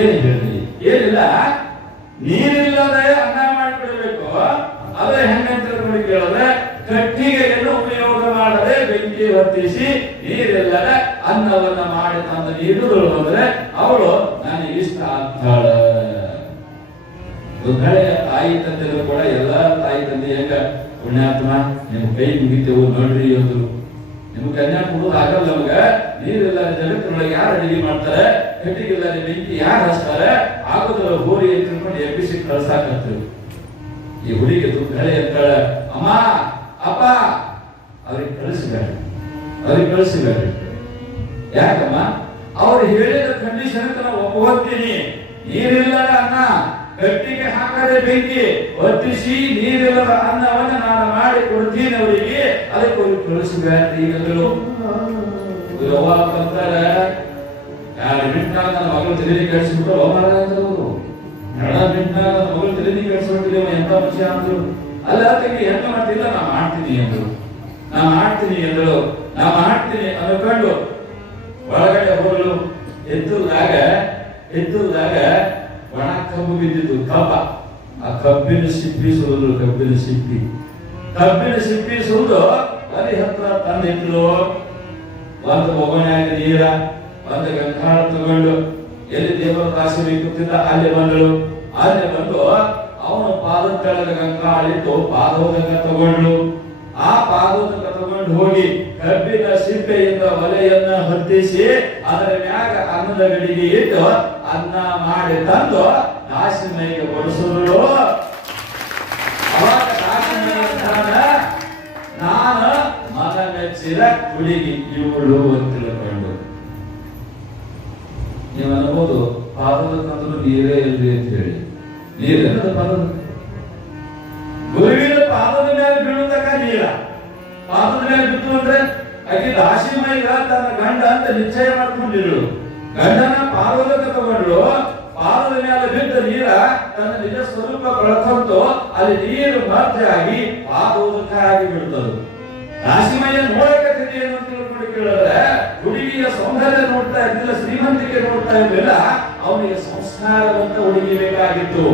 ಏನು ಹೇಳಿ ಏನಿಲ್ಲ. ನೀರಿಲ್ಲದೆ ಅನ್ನ ಮಾಡಿಬಿಡಬೇಕು ಅದೇ ಹೆಂಗಂತ ಕೇಳಿದ್ರೆ, ಕಟ್ಟಿಗೆಯನ್ನು ಉಪಯೋಗ ಮಾಡದೆ ಬೆಂಕಿ ಹೊತ್ತಿಸಿ ನೀರಿಲ್ಲದೆ ಅನ್ನವನ್ನ ಮಾಡಿ ತಂದು ನೀಡುಗಳು ಅಂದ್ರೆ ಅವಳು ನನಗೆ ಇಷ್ಟ ಆಗ್ತಾಳೆ. ಹಳೆಯ ತಾಯಿ ತಂದೆಗಳು ಕೂಡ ಎಲ್ಲಾ ತಾಯಿ ತಂದೆ ಹೆಂಗ ಪುಣ್ಯಾತ್ಮ ನಿಮ್ ಕೈ ಮುಗಿತೇವು ನೋಡ್ರಿ ಅಂದ್ರು ನಿಮ್ ಕನ್ಯಾ ಕೊಡೋದು ಆಗಲ್ಲ ನಮ್ಗೆ ನೀರಿಲ್ಲ ಜಗತ್ತಿನೊಳಗೆ ಯಾರು ಅಡಿಗೆ ಮಾಡ್ತಾರೆ? ಕಟ್ಟಿಗಿಲ್ಲ ಬೆಂಕಿ ಯಾರು ಹಚ್ತಾರೆ ಆಗೋದ್ರ ಹೋರಿ ಅಂತ ತಿಳ್ಕೊಂಡು ಎಬ್ಬಿಸಿ ಕಳ್ಸಾಕತ್ತೇವೆ ಈ ಹುಡುಗಿ ದುಃಖಳೆ ಅಂತಾಳೆ, ಅಮ್ಮ, ಅಪ್ಪ! ಅವ್ರಿಗೆ ಕಳಿಸ್ಬೇಡ. ಅವ್ರಿಗೆ ಕಳಿಸ್ಬೇಡ. ಯಾಕಮ್ಮ? ಅವ್ರು ಹೇಳಿದ ಕಂಡೀಷನ್ ಅಂತ ನಾವು ಒಪ್ಪ ಹೋಗ್ತೀನಿ ನೀರಿಲ್ಲ ಅನ್ನ. ಗಟ್ಟಿಗೆ ಹಾಕದೆ ಬೆಂಕಿ ಹೊತ್ತಿಸಿ ನೀರಿಲ್ಲದ ಅನ್ನವನ್ನು ನಾನು ಮಾಡಿ ಕೊಡ್ತೀನಿ ಅವರಿಗೆ. ಅದಕ್ಕೆ ಅವ್ರಿಗೆ ಕಳಿಸಬೇಡ್ರಿ ಈಗಲೂ ಯವ್ವ ಅಂತಾರೆ ಯಾರು ಬಿಟ್ಟಾಗ ನನ್ನ ಮಗಳು ತಿಳಿದಿ ಕಳಿಸ್ಬಿಟ್ಟು ಅವಮಾನ ಅಂದ್ರು ನಡ. ಬಿಟ್ಟಾಗ ನನ್ನ ಮಗಳು ತಿಳಿದಿ ಕಳಿಸ್ಬಿಟ್ಟಿದ್ದೇವೆ ಎಂತ ವಿಷಯ ಅಂದ್ರು. ಅಲ್ಲ ಅದಕ್ಕೆ ಎಂತ ಮಾಡ್ತಿಲ್ಲ ನಾ ಮಾಡ್ತೀನಿ ಅಂದ್ರು. ನಾ ಮಾಡ್ತೀನಿ ಅಂದ್ರು. ನಾ ಮಾಡ್ತೀನಿ ಅನ್ಕೊಂಡು ಒಳಗಡೆ ಹೋಗಲು. ಎತ್ತುದಾಗ ಎತ್ತುದಾಗ ಒಣ ಕಬ್ಬು ಬಿದ್ದಿತ್ತು ಕಬ್ಬ ಆ ಕಬ್ಬಿನ ಸಿಪ್ಪಿ ಸುರಿದ್ರು ಕಬ್ಬಿನ ಸಿಪ್ಪಿ. ಕಬ್ಬಿನ ಸಿಪ್ಪಿ ಸುರಿದು ಅಲ್ಲಿ ಹತ್ರ ತಂದಿಟ್ಲು ಒಂದು ಒಬ್ಬನಾಗ ನೀರ ಒಂದು ಗಂಗಾಳ ತಗೊಂಡು ಎಲ್ಲಿ ದೇವರ ರಾಶಿ ಬೇಕುತ್ತಿದ್ದ ಅಲ್ಲಿ ಬಂದಳು. ಅಲ್ಲಿ ಬಂದು ಅವನು ಪಾದದ ಕೆಳಗೆ ಗಂಗಾಳಿಟ್ಟು ಪಾದೋದಕ ತಗೊಂಡ್ಲು ಆ ಪಾದವನ್ನು ತಗೊಂಡು ಹೋಗಿ ಕಬ್ಬಿನ ಸಿಪ್ಪೆಯಿಂದ ಒಲೆಯನ್ನ ಹೊತ್ತಿಸಿ ಅದರ ಮ್ಯಾಗ ಅನ್ನದ ಗಡಿಗೆ ಇಟ್ಟು ಅನ್ನ ಮಾಡಿ ತಂದು ದಾಸಿನಿಗೆ ಬಡಿಸಿದ್ರು ಅವಾಗ ನಾನು ಮನ ಮೆಚ್ಚಿದ ಹುಡುಗಿ ಇವಳು ಅಂತ ತಿಳ್ಕೊಂಡು. ನೀವು ಅನ್ಬೋದು ಪಾದದ ತಂದ್ರು ನೀರೇ ಇಲ್ರಿ ಅಂತ ಹೇಳಿ. ನೀರೇನದು ಪಾದದ ಗುರುವಿನ ಬೀಳುತ್ತಕ ನೀರ ಮೇಲೆ ಬಿತ್ತು ಅಂದ್ರೆ ಅಕ್ಕಿ ದಾಸಿಮೈಗ ತನ್ನ ಗಂಡ ಅಂತ ನಿಶ್ಚಯ ಮಾಡ್ಕೊಂಡಿರು ಗಂಡನ ಪಾದದ ತಗೊಂಡು ಪಾದದ ಮೇಲೆ ಬಿದ್ದ ನೀರ ತನ್ನ ನಿಜ ಸ್ವರೂಪ ಬೆಳಕಂತು ಅಲ್ಲಿ ನೀರು ಮರ್ಜೆ ಆಗಿ ಪಾದೋದಕ ಆಗಿ ಬಿಡ್ತದೆ ರಾಶಿಮಯ್ಯ ಏನು ಅಂತ ತಿಳ್ಕೊಂಡು ಕೇಳಿದ್ರೆ, ಹುಡುಗಿಯ ಸೌಂದರ್ಯ ನೋಡ್ತಾ ಇದ್ದಿಲ್ಲ, ಶ್ರೀಮಂತಿಕೆ ನೋಡ್ತಾ ಇರ್ಲಿಲ್ಲ ಅವನಿಗೆ ಸಂಸ್ಕಾರವಂತ ಹುಡುಗಿ ಬೇಕಾಗಿತ್ತು.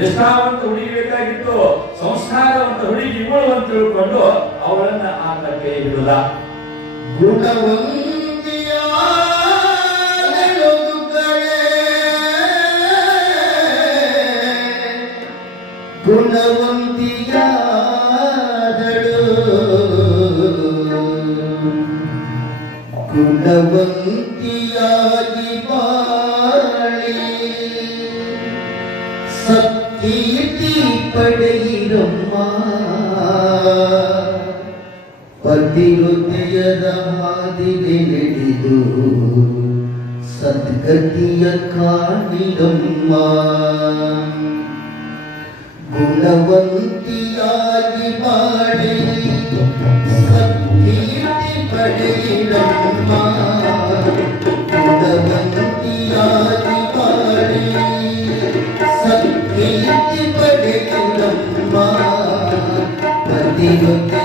ನಿಷ್ಠಾವಂತ ಹುಡುಗಿ ಬೇಕಾಗಿತ್ತು ಸಂಸ್ಕಾರವಂತ ಹುಡುಗಿ ಇವಳು ಅಂತ ತಿಳ್ಕೊಂಡು ಅವಳನ್ನ ಆತ ಕೈ ಹಿಡಿದ ಗುಣವಂತಿಯಾದಳು ಗುಣವಂತಿಯಾಗಿ ಪತಿಹೃದಯದ ಹಾದಿಗೆ ನಡೆದು ಸದ್ಗತಿಯ ಕಾಣಿರಮ್ಮ ಗುಣವಂತಿಯಾಗಿ ಬಾಳಿ ಸತ್ಕೀರ್ತಿ ಪಡೆಯಿರಮ್ಮ ಗುಣವಂತಿಯಾಗಿ ಬಾಳಿ ಸತ್ಕೀರ್ತಿ ಪಡೆಯಿರಮ್ಮ ಪತಿಹೃದಯದ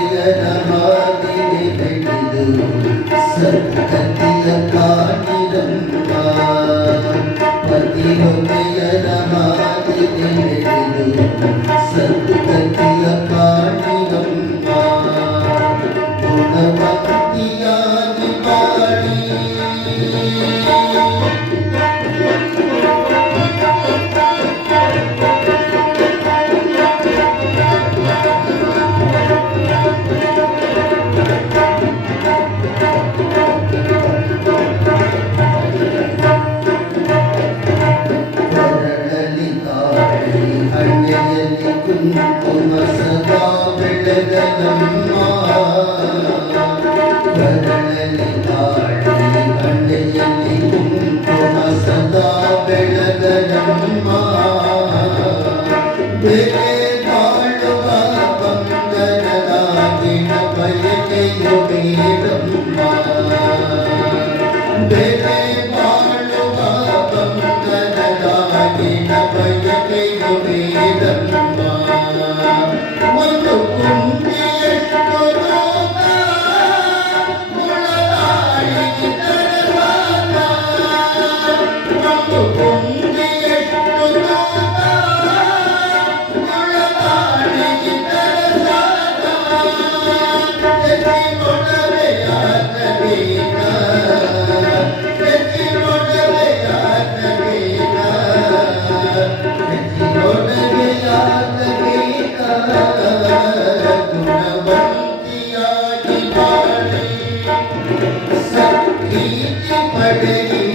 Hare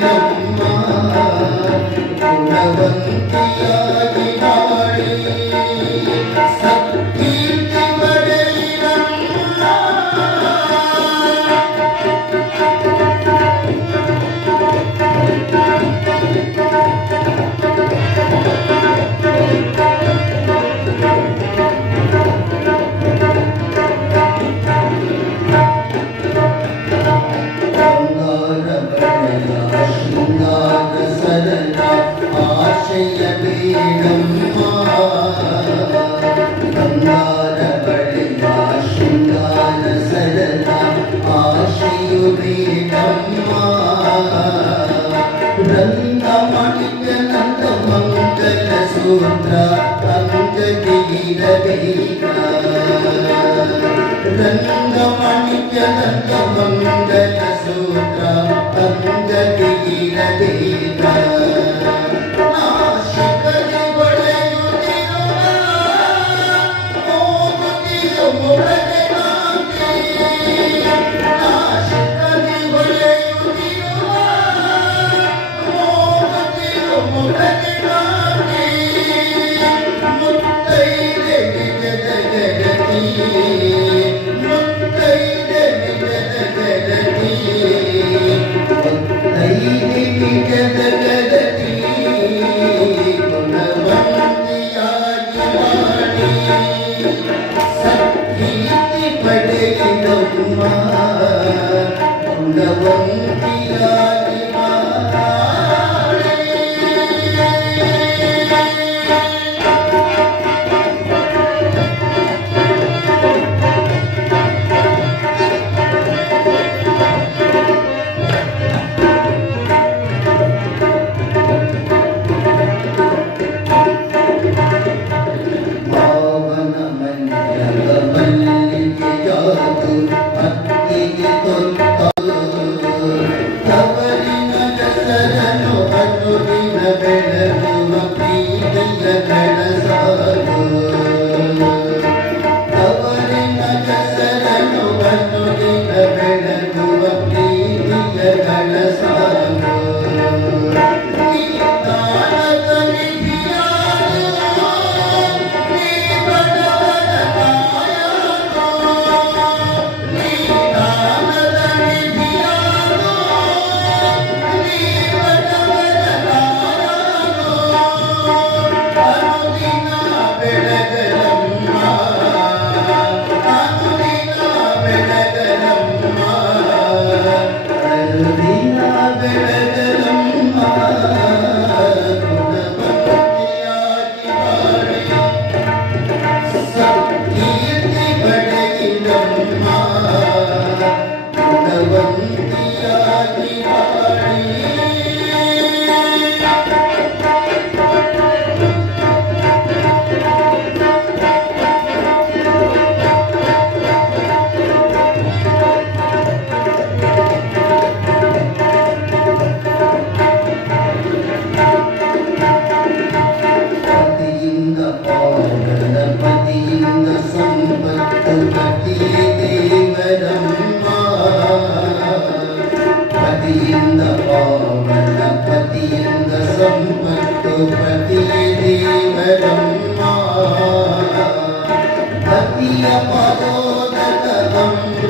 seguir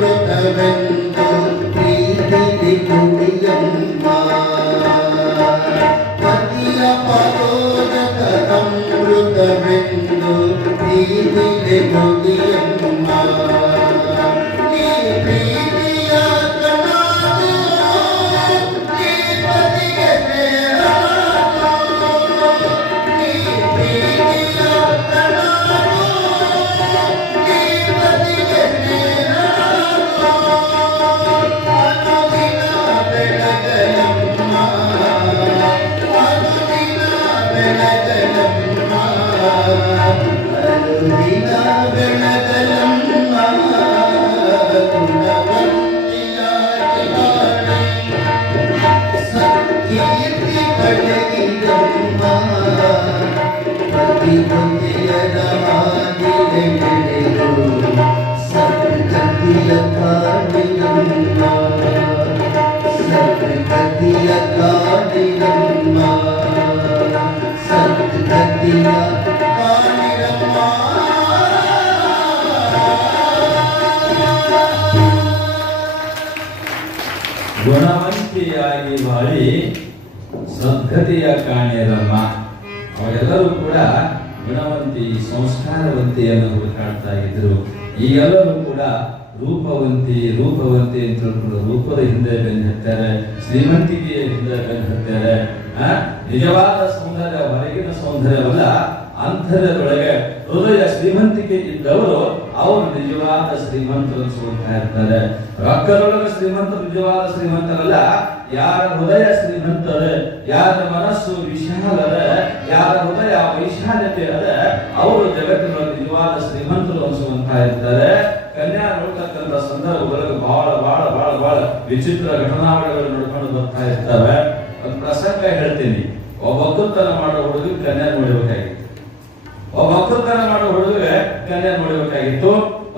ृतवम् ಗುಣವಂತಿಯಾಗಿ ಬಾಳಿ ಸದ್ಗತಿಯ ಕಾಣ್ಯದಮ್ಮ. ಅವರೆಲ್ಲರೂ ಕೂಡ ಗುಣವಂತಿ ಸಂಸ್ಕಾರವಂತಿಯನ್ನು ಕಾಣ್ತಾ ಇದ್ರು. ಈಗೆಲ್ಲರೂ ಕೂಡ ರೂಪವಂತಿ ರೂಪವಂತಿ ಅಂತ ಹೇಳ್ಕೊಂಡು ರೂಪದ ಹಿಂದೆ ಬೆನ್ನು ಹತ್ತಾರೆ, ಶ್ರೀಮಂತಿಕೆಯ ಹಿಂದೆ ಬೆನ್ನು ಹತ್ತಾರೆ. ನಿಜವಾದ ಸೌಂದರ್ಯ, ಹೊರಗಿನ ಸೌಂದರ್ಯವಲ್ಲ ಅಂತರದೊಳಗೆ ಹೃದಯ ಶ್ರೀಮಂತಿಕೆ ಇದ್ದವರು ಅವರು ನಿಜವಾದ ಶ್ರೀಮಂತರು ಅನ್ಸ್ಕೊಳ್ತಾ ಇರ್ತಾರೆ. ರೊಕ್ಕದೊಳಗೆ ಶ್ರೀಮಂತ ನಿಜವಾದ ಶ್ರೀಮಂತರಲ್ಲ. ಯಾರ ಹೃದಯ ಶ್ರೀಮಂತದ ಯಾರ ಮನಸ್ಸು ವಿಶಾಲದ ಯಾರ ಹೃದಯ ವೈಶಾಲ್ಯತೆ ಅದ ಅವರು ಜಗತ್ತಿನೊಳಗೆ ನಿಜವಾದ ಶ್ರೀಮಂತರು ಅನ್ಸುವಂತ ಇರ್ತಾರೆ. ಕನ್ಯಾ ನೋಡ್ತಕ್ಕಂಥ ಸಂದರ್ಭದೊಳಗೆ ಬಹಳ ಬಹಳ ಬಹಳ ಬಹಳ ವಿಚಿತ್ರ ಘಟನಾವಳಿಗಳು ನೋಡ್ಕೊಂಡು ಬರ್ತಾ ಇರ್ತವೆ. ಒಂದು ಪ್ರಸಂಗ ಹೇಳ್ತೀನಿ. ಒಬ್ಬ ಒಕ್ಕಲ್ತನ ಮಾಡೋ ಹುಡುಗಿ ಕನ್ಯಾ ನೋಡಬೇಕಾಗಿತ್ತು ಒಬ್ಬ ಒಕ್ಕಲ್ತನ ಮಾಡೋ ಹುಡುಗ ಕನ್ಯಾ ನೋಡಬೇಕಾಗಿತ್ತು.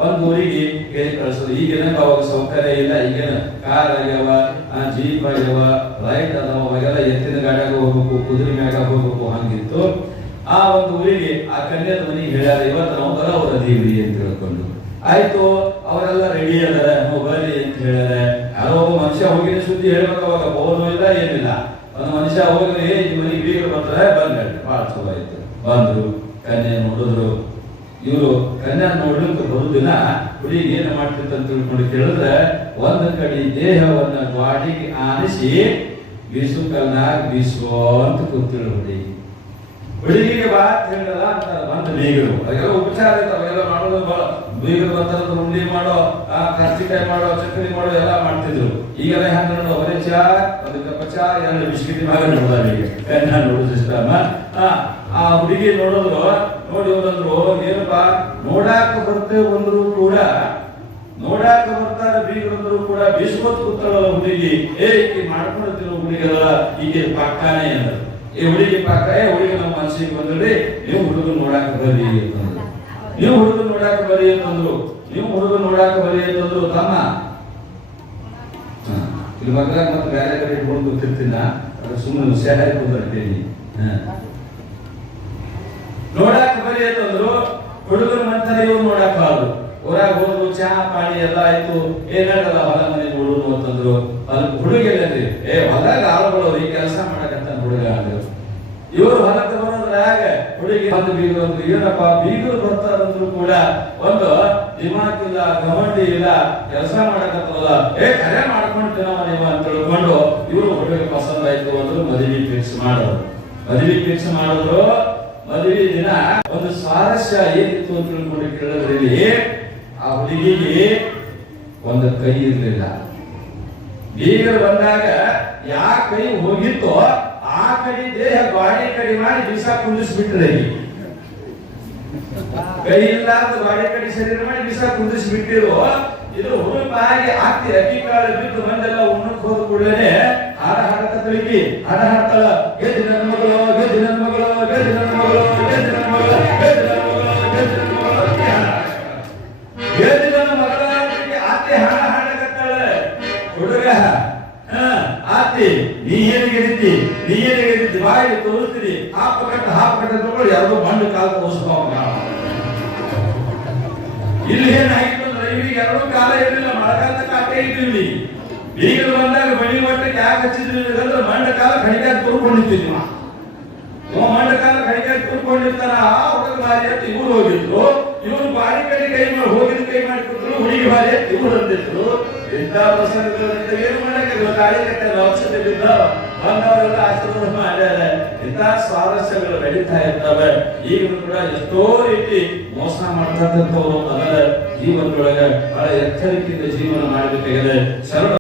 ಒಂದು ಊರಿಗೆ ಹೇಳಿ ಕಳಿಸೋದು. ಈಗಿನ ಅವಾಗ ಸೌಕರ್ಯ ಇಲ್ಲ, ಈಗಿನ ಕಾರ್ ಆಗ್ಯಾವ ಜೀಪ್ ಆಗ್ಯಾವ ಲೈಟ್ ಅದಾವ, ಅವಾಗೆಲ್ಲ ಎತ್ತಿನ ಗಾಡಿಯಾಗ ಹೋಗ್ಬೇಕು, ಕುದುರೆ ಮ್ಯಾಗ ಹೋಗ್ಬೇಕು, ಹಂಗಿತ್ತು. ಆ ಒಂದು ಊರಿಗೆ ಆ ಕನ್ಯದ ಮನೆಗೆ ಹೇಳ್ಯಾರ, ಇವತ್ತು ನಾವು ಬರೋವ್ರ ಅದೀವಿ ಅಂತ ಹೇಳ್ಕೊಂಡು. ಆಯ್ತು, ಅವರೆಲ್ಲ ರೆಡಿ ಅದಾರ ಬರ್ರಿ ಅಂತ ಹೇಳ್ಯಾರ. ಯಾರೋ ಒಬ್ಬ ಮನುಷ್ಯ ಹೋಗಿನ ಸುದ್ದಿ ಹೇಳ್ಬೇಕು ಅವಾಗ ಬೋನು ಇಲ್ಲ, ಏನಿಲ್ಲ. ಒಂದು ಮನುಷ್ಯ ಹೋಗಿ ಈ ಮನೆಗೆ ಬೀಗರು ಬರ್ತಾರೆ ಬಂದ್ರಿ ಭಾಳ ಚಲೋ ಆಯ್ತು. ಬಂದ್ರು. ಕನ್ಯೆ ನೋಡಿದ್ರು. ಇವರು ಕನ್ಯಾ ನೋಡ್ಲಿಕ್ಕೆ ಬರುದಿನ ಹುಡುಗಿ ಏನು ಮಾಡ್ತಿತ್ತು ಅಂತ ತಿಳ್ಕೊಂಡು ಕೇಳಿದ್ರೆ ಒಂದು ಕಡೆ ದೇಹವನ್ನ ಬಾಡಿಗೆ ಆನಿಸಿ ಬೀಸು ಕಲ್ನಾಗ ಬೀಸುವ ಅಂತ ಕೂತಿಳು ಹುಡುಗಿ ಹುಡುಗಿಗೆ ಬಾ ಅಂತ ಹೇಳಲ್ಲ ಅಂತ ಬಂದ ಬೀಗರು ಅದೆಲ್ಲ ಉಪಚಾರ ಇತ್ತು, ಅವೆಲ್ಲ ಮಾಡೋದು ಬಹಳ ಬೀಗರು ಬರ್ತಾರ ಉಂಡಿ ಮಾಡೋ, ಆ ಕರ್ಜಿಕಾಯಿ ಮಾಡೋ ಚಕ್ಕಲಿ ಮಾಡೋ ಎಲ್ಲ ಮಾಡ್ತಿದ್ರು. ಈಗಲೇ ಹೆಂಗ್ ನೋಡು ಚಾ, ಒಂದು ಕಪ್ಪ ಚಾ, ಎರಡು ಬಿಸ್ಕಿಟ್ ಮ್ಯಾಗ ನೋಡ್ದಾರ ಈಗ ಕನ್ಯಾ ಆ ಸಿಸ್ಟಮ್. ಆ ಹುಡುಗಿ ನೋಡಿದ್ರು, ನೋಡಿ ಅವ್ರಂದ್ರು ಏನಪ್ಪ, ನೋಡಾಕ ಬರ್ತೇವೆ ಬಂದ್ರು ಕೂಡ, ನೋಡಾಕ ಬರ್ತಾರೆ ಬೀಗರಂದ್ರು ಕೂಡ ಬಿಸ್ಕೊತ್ ಕೂತಾಳಲ್ಲ ಹುಡುಗಿ. ಏ, ಈಕೆ ಮಾಡ್ಕೊಳ್ತಿರೋ ಹುಡುಗಿರಲ್ಲ ಈಕೆ ಪಕ್ಕಾನೇ ಅಂದ್ರು. ಈ ಹುಡುಗಿ ಪಕ್ಕ ಏ ಹುಡುಗಿ ನಮ್ಮ ಮನಸ್ಸಿಗೆ ಬಂದ್ರಿ ನೀವು ಹುಡುಗನ್ ನೋಡಾಕ ಬರ್ರಿ ಅಂತಂದ್ರು ನೀವು ಹುಡುಗ ನೋಡಾಕ ಬರೀ ಅಂತಂದ್ರು ನೀವು ಹುಡುಗ ನೋಡಾಕ ಬರೀ ಅಂತಂದ್ರು ತಮ್ಮ. ಇಲ್ಲಿ ಮಕ್ಕಳಾಗ ಮತ್ತೆ ಬೇರೆ ಕಡೆ ಇಟ್ಕೊಂಡು ಗೊತ್ತಿರ್ತೀನ ಅದು ಸುಮ್ಮನೆ ಸೇರಿ ಕೂತಿರ್ತೀನಿ ನೋಡಾಕ ಬರೀ ಅಂತಂದ್ರು ಹುಡುಗರ ಮಂತ್ರ ಇವ್ರು ನೋಡಾಕ ಬಾರ್ದು ಊರಾಗ ಹೋದ್ರು ಚಹಾ ಪಾಣಿ ಎಲ್ಲ ಆಯ್ತು. ಏನಾಗಲ್ಲ ಹೊಲ ಮನೆ ನೋಡುದು ಅಂತಂದ್ರು ಅಲ್ಲಿ ಹುಡುಗ ಏ ಹೊಲಾಗ ಆಳುಗಳು ಈ ಕೆಲಸ ಮಾಡಕಂತ ಹುಡುಗ ಅಂದ್ರು. ಇವರು ಬಂದು ಬೀಗರು ಅಂದ್ರು ಏನಪ್ಪ? ಬೀಗರು ಬರ್ತಾರಂದ್ರು ಕೂಡ ಒಂದು ದಿಮಾಕ್ ಇಲ್ಲ ಗಮಂಡಿ ಇಲ್ಲ, ಕೆಲಸ ಮಾಡಕತ್ತಲ್ಲ ಏ, ಕರೆ ಮಾಡ್ಕೊಂತೀನ ನೀವ ಅಂತ ತಿಳ್ಕೊಂಡು ಇವರು ಹುಡುಗ ಪಸಂದ್ ಆಯ್ತು ಅಂದ್ರು ಮದುವೆ ಫಿಕ್ಸ್ ಮಾಡೋರು. ಮದುವೆ ಫಿಕ್ಸ್ ಮಾಡಿದ್ರು. ಮದುವೆ ದಿನ ಒಂದು ಸ್ವಾರಸ್ಯ ಏನಿತ್ತು ಅಂತ ತಿಳ್ಕೊಂಡು ಕೇಳಿದ್ರಲ್ಲಿ ಆ ಹುಡುಗಿಗೆ ಒಂದು ಕೈ ಇರಲಿಲ್ಲ. ಬೀಗರು ಬಂದಾಗ ಯಾ ಕೈ ಹೋಗಿತ್ತೋ ಆ ಕಡೆ ದೇಹ ಬಾಡಿ ಕಡಿ ಮಾಡಿ ದಿವಸ ಕುಂದಿಸ್ಬಿಟ್ರೆ ಕೈ ಇಲ್ಲಾರ್ದ ಬಾಡಿ ಕಡೆ ಶರೀರ ಮಾಡಿ ಬಿಸ ಬಿಟ್ಟಿರೋ, ಇದು ಹುಡುಕಾಗಿ ಆಗ್ತಿ ಅಕ್ಕಿ ಕಾಳು ಬಿದ್ದು ಮಂದೆಲ್ಲ ಉಣ್ಣಕ್ ಹೋದ ಕೂಡಲೇ ಹಾಡ ಹಾಡತ ತಿಳಿಕಿ ಹಾಡ ಹಾಡ್ತಾಳ. ಹಚ್ಚಿದ್ರಿ ಅಂದ್ರೆ ಮಂಡ ಕಾಲ ಕಡಿಮೆ ತುರ್ಕೊಂಡಿರ್ತೀವಿ ನಾವು ಇವ ಮಂಡ ಕಾಲ ಕಡಿಮೆ ತುರ್ಕೊಂಡಿರ್ತಾರ? ಹುಡುಗ ಬಾರಿ ಅಂತ ಇವ್ರು ಹೋಗಿದ್ರು. ಇವ್ರು ಬಾರಿ ಕಡೆ ಕೈ ಮಾಡಿ ಹೋಗಿದ ಕೈ ಮಾಡಿ ಕೊಟ್ಟರು ಹುಡುಗಿ ಬಾರಿ ಅಂತ ಇವ್ರು ಅಂದಿದ್ರು ಇಂಥ ಪ್ರಸಂಗದಲ್ಲಿ ಏನು ಮಾಡಕ್ಕೆ ಗೊತ್ತಾಗಿ ಕಟ್ಟ ಔಷಧಿ ಬಿದ್ದ ಬಂದವರೆಲ್ಲ ಆಶೀರ್ವಾದ ಮಾಡ್ಯಾರ. ಇಂಥ ಸ್ವಾರಸ್ಯಗಳು ನಡೀತಾ ಇರ್ತವೆ ಈಗಲೂ ಕೂಡ ಎಷ್ಟೋ ರೀತಿ ಮೋಸ ಮಾಡ್ತಕ್ಕಂಥವ್ರು ಅದರ ಜೀವನದೊಳಗೆ ಬಹಳ ಎಚ್ಚರಿಕೆಯಿಂದ ಜೀವನ ಮಾಡಬೇಕಾಗಿದೆ. ಶರಣ